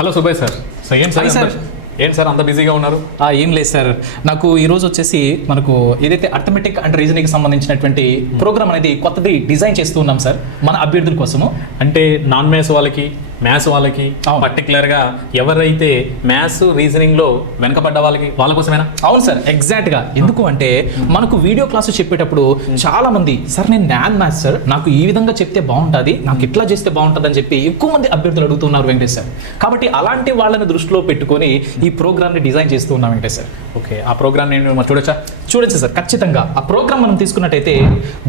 Hello Subbaiah sir. So ఏం sir. అంత- ఏం సార్ అంత బిజీగా ఉన్నారు? ఏం లేదు సార్. నాకు ఈ రోజు వచ్చేసి మనకు ఏదైతే అర్థమెటిక్ అండ్ రీజనింగ్ సంబంధించినటువంటి ప్రోగ్రామ్ అనేది కొత్తది డిజైన్ చేస్తూ ఉన్నాం సార్ మన అభ్యర్థుల కోసము. అంటే నాన్ మ్యాథ్స్ వాళ్ళకి మ్యాథ్స్ వాళ్ళకి అవును. పర్టికులర్గా ఎవరైతే మ్యాథ్స్ రీజనింగ్లో వెనకబడ్డ వాళ్ళకి వాళ్ళ కోసమేనా? అవును సార్ ఎగ్జాక్ట్గా. ఎందుకు అంటే మనకు వీడియో క్లాసు చెప్పేటప్పుడు చాలా మంది సార్ నేను నాన్ మ్యాథ్స్ సార్. నాకు ఈ విధంగా చెప్తే బాగుంటుంది నాకు ఇట్లా చేస్తే బాగుంటుంది అని చెప్పి ఎక్కువ మంది అభ్యర్థులు అడుగుతున్నారు వెంకటేష్ సార్. కాబట్టి అలాంటి వాళ్ళని దృష్టిలో పెట్టుకొని ఈ ప్రోగ్రామ్ని డిజైన్ చేస్తూ ఉన్నాం వెంకటేష్ సార్. ఓకే ఆ ప్రోగ్రామ్ నేను చూడొచ్చా? చూడొచ్చు సార్ ఖచ్చితంగా. ఆ ప్రోగ్రామ్ మనం తీసుకున్నట్టయితే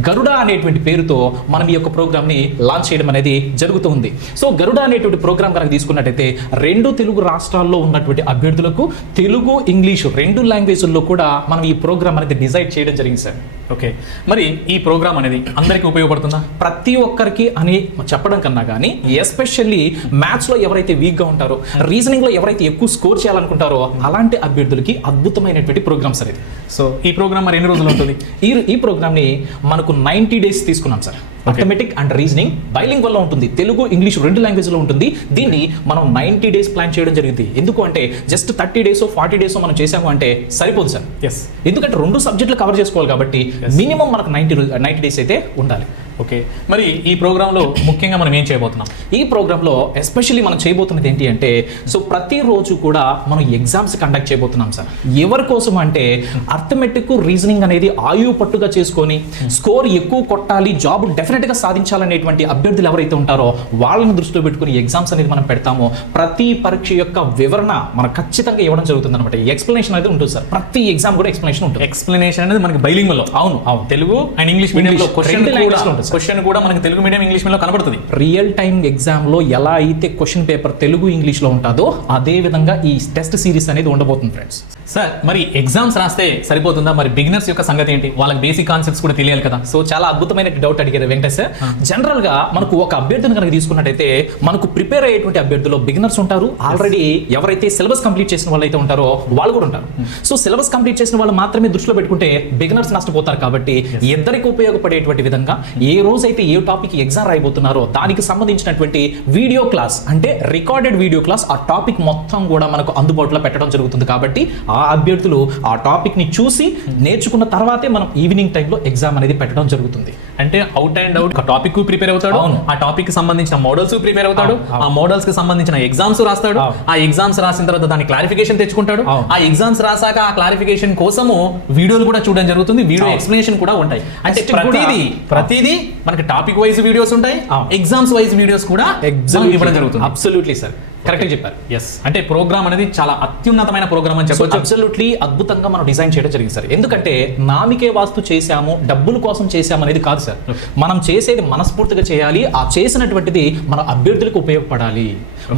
గరుడ అనేటువంటి పేరుతో మనం ఈ యొక్క ప్రోగ్రామ్ని లాంచ్ చేయడం అనేది జరుగుతూ ఉంది. సో గరుడ అనేటువంటి ప్రోగ్రామ్ కనుక తీసుకున్నట్టయితే రెండు తెలుగు రాష్ట్రాల్లో ఉన్నటువంటి అభ్యర్థులకు తెలుగు ఇంగ్లీషు రెండు లాంగ్వేజ్ల్లో కూడా మనం ఈ ప్రోగ్రామ్ అనేది డిజైన్ చేయడం జరిగింది సార్. ఓకే. మరి ఈ ప్రోగ్రామ్ అనేది అందరికీ ఉపయోగపడుతుందా? ప్రతి ఒక్కరికి అని చెప్పడం కన్నా కానీ ఎస్పెషల్లీ మ్యాథ్స్లో ఎవరైతే వీక్గా ఉంటారో రీజనింగ్లో ఎవరైతే ఎక్కువ స్కోర్ చేయాలనుకుంటారో అలాంటి అభ్యర్థులకి అద్భుతమైనటువంటి ప్రోగ్రామ్ సార్ ఇది. సో ఈ ప్రోగ్రామ్ మరి ఎన్ని రోజులు ఉంటుంది? ఈ ఈ ప్రోగ్రామ్ని మనకు నైంటీ డేస్ తీసుకున్నాం సార్. ఆటోమేటిక్ అండ్ రీజనింగ్ బైలింగ్ వల్ల ఉంటుంది. తెలుగు ఇంగ్లీష్ రెండు లాంగ్వేజ్లో ఉంటుంది. దీన్ని మనం నైంటీ డేస్ ప్లాన్ చేయడం జరిగింది. ఎందుకు అంటే just thirty days forty days మనం చేసాము అంటే సరిపోదు సార్. ఎస్ ఎందుకంటే రెండు సబ్జెక్టులు కవర్ చేసుకోవాలి కాబట్టి మినిమం మనకు నైంటీ నైంటీ డేస్ అయితే ఉండాలి. ఓకే. మరి ఈ ప్రోగ్రాంలో ముఖ్యంగా మనం ఏం చేయబోతున్నాం? ఈ ప్రోగ్రాంలో ఎస్పెషల్లీ మనం చేయబోతున్నది ఏంటి అంటే సో ప్రతిరోజు కూడా మనం ఎగ్జామ్స్ కండక్ట్ చేయబోతున్నాం సార్. ఎవరి కోసం అంటే అర్థమెటిక్ రీజనింగ్ అనేది ఆయువు పట్టుగా చేసుకొని స్కోర్ ఎక్కువ కొట్టాలి జాబ్ డెఫినెట్గా సాధించాలనేటువంటి అభ్యర్థులు ఎవరైతే ఉంటారో వాళ్ళని దృష్టిలో పెట్టుకుని ఎగ్జామ్స్ అనేది మనం పెడతామో ప్రతి పరీక్ష యొక్క వివరణ మనం ఖచ్చితంగా ఇవ్వడం జరుగుతుంది అనమాట ఎక్స్ప్లెనేషన్ అనేది ఉంటుంది సార్. ప్రతి ఎగ్జామ్ కూడా ఎక్స్ప్లెనేషన్ ఉంటుంది. ఎక్స్ప్లెనేషన్ అనేది మనకి బైలింగ్లో. అవును. అవును. తెలుగు అండ్ ఇంగ్లీష్ మీడియంలో క్వశ్చన్ ఉంటుంది. క్వశ్చన్ కూడా మనకి తెలుగు మీడియం ఇంగ్లీష్ మీడియంలో కనబడుతుంది. రియల్ టైం ఎగ్జామ్లో ఎలా అయితే క్వశ్చన్ పేపర్ తెలుగు ఇంగ్లీష్లో ఉంటుందో అదే విధంగా ఈ టెస్ట్ సిరీస్ అనేది ఉండబోతుంది ఫ్రెండ్స్ సార్ మరి ఎగ్జామ్స్ రాస్తే సరిపోతుందా? మరి బిగినర్స్ యొక్క సంగతి ఏంటి? వాళ్ళకి బేసిక్ కాన్సెప్ట్స్ కూడా తెలియాలి కదా. సో చాలా అద్భుతమైన డౌట్ అడిగారు వెంకటేష్ సార్ జనరల్గా మనకు ఒక అభ్యర్థిని కనుక తీసుకున్నట్టయితే మనకు ప్రిపేర్ అయ్యేటువంటి అభ్యర్థులు బిగినర్స్ ఉంటారు. ఆల్రెడీ ఎవరైతే సిలబస్ కంప్లీట్ చేసిన వాళ్ళు అయితే ఉంటారో వాళ్ళు కూడా ఉంటారు. సో సిలబస్ కంప్లీట్ చేసిన వాళ్ళు మాత్రమే దృష్టిలో పెట్టుకుంటే బిగినర్స్ నష్టపోతారు కాబట్టి ఇద్దరికి ఉపయోగపడేటువంటి విధంగా ఏ రోజైతే ఏ టాపిక్ ఎగ్జామ్ రాయబోతున్నారో దానికి సంబంధించినటువంటి వీడియో క్లాస్ అంటే రికార్డెడ్ వీడియో క్లాస్ ఆ టాపిక్ మొత్తం కూడా మనకు అందుబాటులో పెట్టడం జరుగుతుంది కాబట్టి ఆ అభ్యర్థులు ఆ టాపిక్ని చూసి నేర్చుకున్న తర్వాతే మనం ఈవినింగ్ టైంలో ఎగ్జామ్ అనేది పెట్టడం జరుగుతుంది అంటే out and out topic prepare అవుతాడు అవును. ఆ టాపిక్కి సంబంధించిన మోడల్స్ ప్రిపేర్ అవుతాడు. ఆ మోడల్స్కి సంబంధించిన ఎగ్జామ్స్ రాస్తాడు. ఆ ఎగ్జామ్స్ రాసిన తర్వాత దాని క్లారిఫికేషన్ తెచ్చుకుంటాడు. ఆ ఎగ్జామ్స్ రాసాక ఆ క్లారిఫికేషన్ కోసము వీడియోలు కూడా చూడడం జరుగుతుంది వీడియో. ఎక్స్ప్లెనేషన్ కూడా ఉంటాయి అంటే ప్రతిదీ ప్రతిదీ మనకి టాపిక్ వైజ్ వీడియోస్ ఉంటాయి. ఎగ్జామ్స్ వైజ్ వీడియోస్ కూడా మనకి ఇవ్వడం జరుగుతుంది అబ్సల్యూట్లీ సార్ కరెక్ట్ చెప్పారు. ఎస్ అంటే ప్రోగ్రామ్ అనేది చాలా అత్యున్నతమైన ప్రోగ్రామ్ అని చెప్పొచ్చు. అబ్సల్యూట్లీ అద్భుతంగా మనం డిజైన్ చేయడం జరిగింది సార్. ఎందుకంటే నామికే వాస్తు చేశాము డబ్బుల కోసం చేశాము అనేది కాదు సార్. మనం చేసేది మనస్ఫూర్తిగా చేయాలి ఆ చేసినటువంటిది మన అభ్యర్థులకు ఉపయోగపడాలి.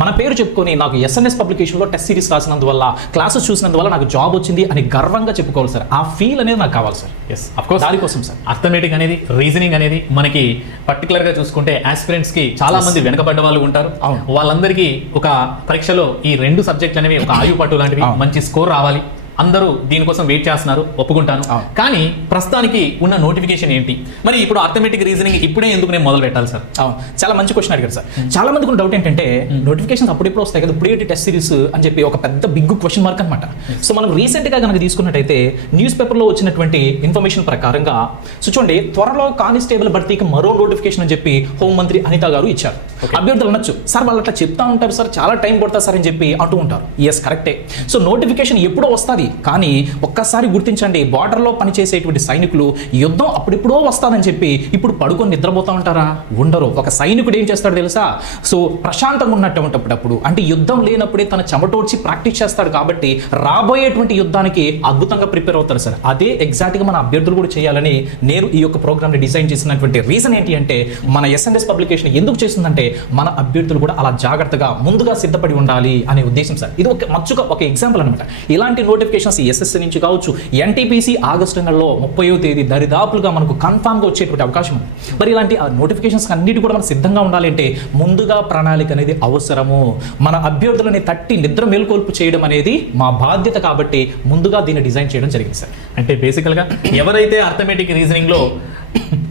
మన పేరు చెప్పుకొని నాకు ఎస్ఎన్ఎస్ పబ్లికేషన్లో టెస్ట్ సిరీస్ రాసినందువల్ల క్లాసెస్ చూసినందువల్ల నాకు జాబ్ వచ్చింది అని గర్వంగా చెప్పుకోవాలి సార్. ఆ ఫీల్ అనేది నాకు కావాలి సార్. ఎస్ అఫ్ కోర్స్ దానికోసం సార్. అర్థమెటిక్ అనేది రీజనింగ్ అనేది మనకి పర్టికులర్గా చూసుకుంటే ఆస్పిరెంట్స్కి చాలా Yes. మంది వెనకబడ్డ వాళ్ళు ఉంటారు. వాళ్ళందరికీ ఒక పరీక్షలో ఈ రెండు సబ్జెక్టులు అనేవి ఒక ఆయువు పట్టు లాంటివి. మంచి స్కోర్ రావాలి అందరూ దీనికోసం వెయిట్ చేస్తున్నారు ఒప్పుకుంటాను. కానీ ప్రస్తుతానికి ఉన్న నోటిఫికేషన్ ఏంటి? మరి ఇప్పుడు అర్థమెటిక్ రీజనింగ్ ఇప్పుడే ఎందుకు నేను మొదలు పెట్టాలి సార్? అవును. చాలా మంచి క్వశ్చన్ అడిగారు సార్. చాలా మందికి డౌట్ ఏంటంటే నోటిఫికేషన్స్ అప్పుడెప్పుడు వస్తాయి కదా ఇప్పుడు టెస్ట్ సిరీస్ అని చెప్పి ఒక పెద్ద బిగ్ క్వశ్చన్ మార్క్ అనమాట సో మనం రీసెంట్గా కనుక తీసుకున్నట్టయితే న్యూస్ పేపర్లో వచ్చినటువంటి ఇన్ఫర్మేషన్ ప్రకారంగా సో చూడండి త్వరలో కానిస్టేబుల్ భర్తీకి మరో నోటిఫికేషన్ అని చెప్పి హోంమంత్రి అనిత గారు ఇచ్చారు. అభ్యర్థులు అనొచ్చు. సార్ వాళ్ళు అట్లా చెప్తా ఉంటారు సార్ చాలా టైం పడుతుంది సార్ అని చెప్పి అంటూ ఉంటారు. ఎస్ కరెక్టే సో నోటిఫికేషన్ ఎప్పుడో వస్తుంది? కానీ ఒక్కసారి గుర్తించండి బార్డర్లో పనిచేసేటువంటి సైనికులు యుద్ధం అప్పుడెప్పుడో వస్తుందని చెప్పి ఇప్పుడు పడుకొని నిద్రపోతా ఉంటారా? ఉండరు. ఒక సైనికుడు ఏం చేస్తాడు తెలుసా? సో ప్రశాంతంగా ఉన్నట్టు ఉన్నటువంటిప్పుడు అంటే యుద్ధం లేనప్పుడే తన చెమటోడ్చి ప్రాక్టీస్ చేస్తాడు కాబట్టి రాబోయేటువంటి యుద్ధానికి అద్భుతంగా ప్రిపేర్ అవుతారు సార్. అదే ఎగ్జాక్ట్గా మన అభ్యర్థులు కూడా చేయాలని నేను ఈ యొక్క ప్రోగ్రామ్ని డిజైన్ చేసినటువంటి రీజన్ ఏంటి అంటే మన ఎస్ఎన్ఎస్ పబ్లికేషన్ ఎందుకు చేస్తుందంటే మన అభ్యర్థులు కూడా అలా జాగ్రత్తగా ముందుగా సిద్ధపడి ఉండాలి అనే ఉద్దేశం సార్. ఇది ఒక మచ్చుగా ఒక ఎగ్జాంపుల్ అనమాట ఇలాంటి నోటిఫికేషన్స్ ఎస్ఎస్సి నుంచి కావచ్చు ఎన్టీపీసీ ఆగస్టు నెలలో ముప్పయో తేదీ దరిదాపులుగా మనకు కన్ఫామ్గా వచ్చేటువంటి అవకాశం ఉంది. మరి ఇలాంటి ఆ నోటిఫికేషన్స్ అన్నిటి కూడా మనం సిద్ధంగా ఉండాలి అంటే ముందుగా ప్రణాళిక అనేది అవసరము. మన అభ్యర్థులని తట్టి నిద్ర మేల్కొల్పు చేయడం అనేది మా బాధ్యత కాబట్టి ముందుగా దీన్ని డిజైన్ చేయడం జరిగింది సార్. అంటే బేసికల్గా ఎవరైతే అర్థమెటిక్ రీజనింగ్లో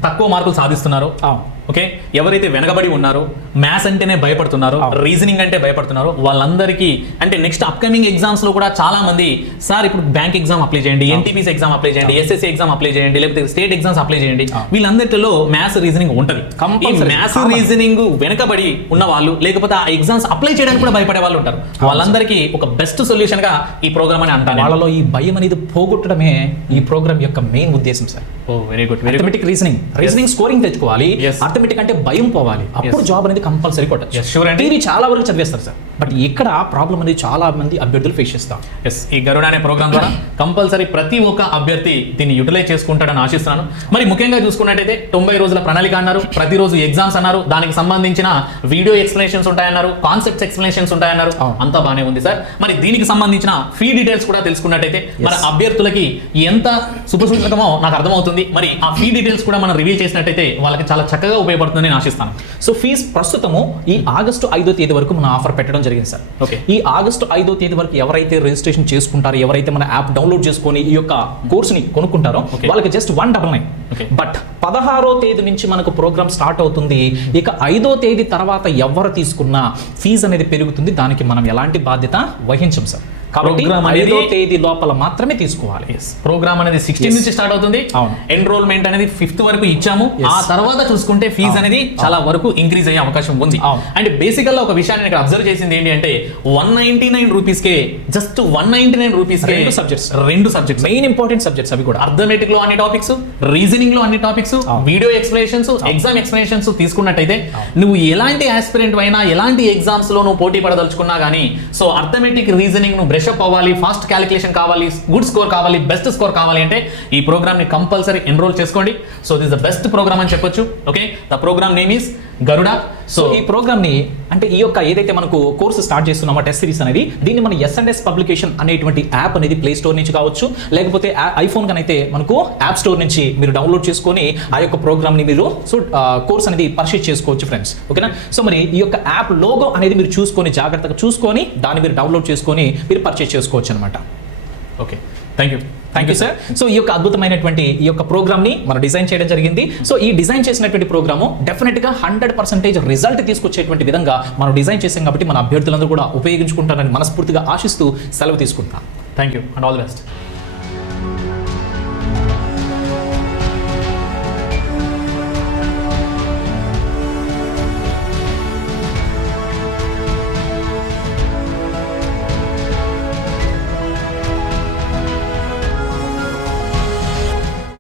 తక్కువ మార్కులు సాధిస్తున్నారో. ఓకే? ఎవరైతే వెనకబడి ఉన్నారో మ్యాథ్స్ అంటేనే భయపడుతున్నారో రీజనింగ్ అంటే భయపడుతున్నారో వాళ్ళందరికీ అంటే నెక్స్ట్ అప్కమింగ్ ఎగ్జామ్స్లో కూడా చాలా మంది సార్ ఇప్పుడు బ్యాంక్ ఎగ్జామ్ అప్లై చేయండి ఎన్టీపీసీ ఎగ్జామ్ అప్లై చేయండి ఎస్ఎస్సీ ఎగ్జామ్ అప్లై చేయండి లేకపోతే స్టేట్ ఎగ్జామ్స్ అప్లై చేయండి. వీళ్ళందరిలో మ్యాథ్స్ రీజనింగ్ ఉంటది. ఈ. మ్యాథ్స్. రీజనింగ్ వెనకబడి ఉన్న వాళ్ళు లేకపోతే ఆ ఎగ్జామ్స్ అప్లై చేయడానికి కూడా భయపడే వాళ్ళు ఉంటారు. వాళ్ళందరికీ ఒక బెస్ట్ సొల్యూషన్గా ఈ ప్రోగ్రామ్ అని అంటాను వాళ్ళలో ఈ భయం అనేది పోగొట్టడమే ఈ ప్రోగ్రామ్ యొక్క మెయిన్ ఉద్దేశం sir oh very good reasoning reasoning scoring తెచ్చుకోవాలి. అథమెటిక్ అంటే భయం పోవాలి. అప్పుడు జాబ్ అనేది కంపల్సరీ అండి. టీవీ చాలా వరకు చదివేస్తారు సార్. బట్ ఇక్కడ ప్రాబ్లం అనేది చాలా మంది అభ్యర్థులు ఫేస్ చేస్తారు. ఎస్ ఈ గరుడ అనే ప్రోగ్రామ్ ద్వారా కంపల్సరీ ప్రతి ఒక్క అభ్యర్థి దీన్ని యూటిలైజ్ చేసుకుంటాడని ఆశిస్తున్నాను. మరి ముఖ్యంగా చూసుకున్నట్టయితే తొంభై రోజుల ప్రణాళిక అన్నారు ప్రతిరోజు ఎగ్జామ్స్ అన్నారు దానికి సంబంధించిన వీడియో ఎక్స్ప్లెనేషన్స్ ఉంటాయన్నారు కాన్సెప్ట్స్ ఎక్స్ప్లెనేషన్స్ ఉంటాయన్నారు. అంతా బాగానే ఉంది సార్. మరి దీనికి సంబంధించిన ఫీ డీటెయిల్స్ కూడా తెలుసుకున్నట్టయితే మన అభ్యర్థులకి ఎంత సుపసూచకమో నాకు అర్థమవుతుంది. మరి ఆ ఫీ డీటెయిల్స్ కూడా మనం రివీల్ చేసినట్టయితే వాళ్ళకి చాలా చక్కగా ఉపయోగపడుతుందని నేను ఆశిస్తాను సో ఫీజ్ ప్రస్తుతము ఈ ఆగస్టు ఐదో తేదీ వరకు మన ఆఫర్ పెట్టడం జరిగింది సార్ Okay. ఈ ఆగస్టు ఐదో తేదీ వరకు ఎవరైతే రిజిస్ట్రేషన్ చేసుకుంటారో ఎవరైతే మన యాప్ డౌన్లోడ్ చేసుకొని ఈ యొక్క కోర్సుని కొనుక్కుంటారో. వాళ్ళకి just one double nine. But పదహారో తేదీ నుంచి మనకు ప్రోగ్రామ్ స్టార్ట్ అవుతుంది ఇక ఐదో తేదీ తర్వాత ఎవరు తీసుకున్నా ఫీజు అనేది పెరుగుతుంది దానికి మనం ఎలాంటి బాధ్యత వహించం సార్ కాబట్టి ఐదో తేదీ లోపల మాత్రమే తీసుకోవాలి ప్రోగ్రామ్ అనేది సిక్స్టీన్. నుంచి స్టార్ట్ అవుతుంది. ఎన్రోల్మెంట్ అనేది ఫిఫ్త్ వరకు ఇచ్చాము. ఆ తర్వాత చూసుకుంటే ఫీజు. అనేది చాలా వరకు ఇంక్రీజ్ అయ్యే అవకాశం ఉంది. అండ్ బేసికల్గా ఒక విషయాన్ని ఇక్కడ అబ్జర్వ్ చేసింది ఏంటి అంటే వన్ నైన్టీ నైన్ రూపీస్ కే just one ninety nine rupees కే రెండు subjects. రెండు సబ్జెక్ట్స్ మెయిన్ ఇంపార్టెంట్ సబ్జెక్ట్స్ అవి కూడా అర్థమెటిక్లో అన్ని టాపిక్స్ రీజనింగ్లో అన్ని topics. Video explanations exam explanations తీసుకున్నట్టయితే నువ్వు ఎలాంటి ఆస్పిరెంట్ అయినా ఎలాంటి ఎగ్జామ్స్లో నువ్వు పోటీ పడదలుచుకున్నా కానీ సో అర్థమెటిక్ రీజనింగ్ నువ్వు బ్రషప్ అవ్వాలి ఫాస్ట్ క్యాలిక్యులేషన్ కావాలి గుడ్ స్కోర్ కావాలి బెస్ట్ స్కోర్ కావాలి అంటే ఈ ప్రోగ్రామ్ని కంపల్సరీ ఎన్రోల్ చేసుకోండి. So this the best program అని చెప్పొచ్చు. Okay? The program name is Garuda. So ఈ ప్రోగ్రామ్ని అంటే ఈ యొక్క ఏదైతే మనకు కోర్సు స్టార్ట్ చేస్తున్నామో టెస్ట్ సిరీస్ అనేది దీన్ని మన ఎస్ఎన్ఎస్ పబ్లికేషన్ అనేటువంటి యాప్ అనేది ప్లే స్టోర్ నుంచి కావచ్చు లేకపోతే ఐఫోన్ కనైతే మనకు యాప్ స్టోర్ నుంచి మీరు డౌన్లోడ్ చేసుకొని ఆ యొక్క ప్రోగ్రామ్ని మీరు సో కోర్స్ అనేది పర్చేస్ చేసుకోవచ్చు ఫ్రెండ్స్ ఓకేనా? సో మరి ఈ యొక్క యాప్ లోగో అనేది మీరు చూసుకొని జాగ్రత్తగా చూసుకొని దాన్ని మీరు డౌన్లోడ్ చేసుకొని మీరు పర్చేస్ చేసుకోవచ్చు అనమాట okay thank you thank you sir so ఈ యొక్క అద్భుతమైనటువంటి ఈ యొక్క ప్రోగ్రామ్ని మనం డిజైన్ చేయడం జరిగింది. సో ఈ డిజైన్ చేసినటువంటి ప్రోగ్రాము డెఫినెట్గా హండ్రెడ్ పర్సెంటేజ్ రిజల్ట్ తీసుకొచ్చేటువంటి విధంగా మనం డిజైన్ చేసాం కాబట్టి మన అభ్యర్థులందరూ కూడా ఉపయోగించుకుంటారని మనస్ఫూర్తిగా ఆశిస్తూ సెలవు తీసుకుంటాం thank you and all the best